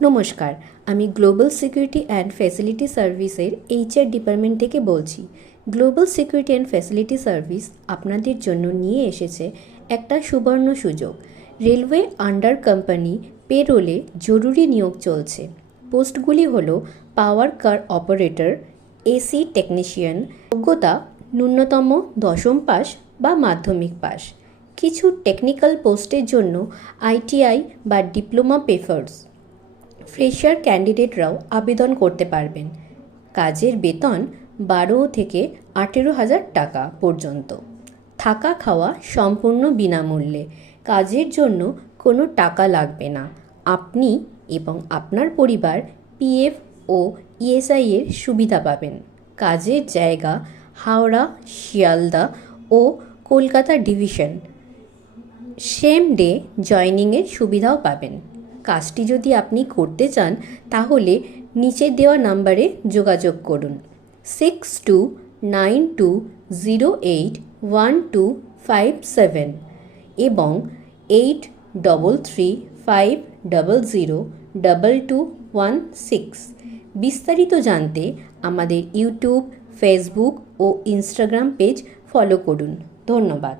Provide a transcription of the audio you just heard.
নমস্কার, আমি global security and facility সার্ভিসের এইচআর ডিপার্টমেন্ট থেকে বলছি। Global security and facility service আপনাদের জন্য নিয়ে এসেছে একটা সুবর্ণ সুযোগ। রেলওয়ে আন্ডার কোম্পানি পেরোলে জরুরি নিয়োগ চলছে। পোস্টগুলি হলো পাওয়ার কার অপারেটর, এসি টেকনিশিয়ান। যোগ্যতা ন্যূনতম 10ম পাস বা মাধ্যমিক পাস। কিছু টেকনিক্যাল পোস্টের জন্য আইটিআই বা ডিপ্লোমা প্রেফার্স। ফ্রেশার ক্যান্ডিডেটরাও আবেদন করতে পারবেন। কাজের বেতন 12 থেকে 18,000 টাকা পর্যন্ত। থাকা খাওয়া সম্পূর্ণ বিনামূল্যে। কাজের জন্য কোনো টাকা লাগবে না। আপনি এবং আপনার পরিবার পিএফ ও ইএসআই এর সুবিধা পাবেন। কাজের জায়গা হাওড়া, শিয়ালদা ও কলকাতা ডিভিশন। সেম ডে জয়নিংয়ের সুবিধাও পাবেন। কাজটি যদি আপনি করতে চান তাহলে নিচে দেওয়া নাম্বারে যোগাযোগ করুন 6292081257 এবং 8335002216। বিস্তারিত জানতে আমাদের ইউটিউব, ফেসবুক ও ইনস্টাগ্রাম পেজ ফলো করুন। ধন্যবাদ।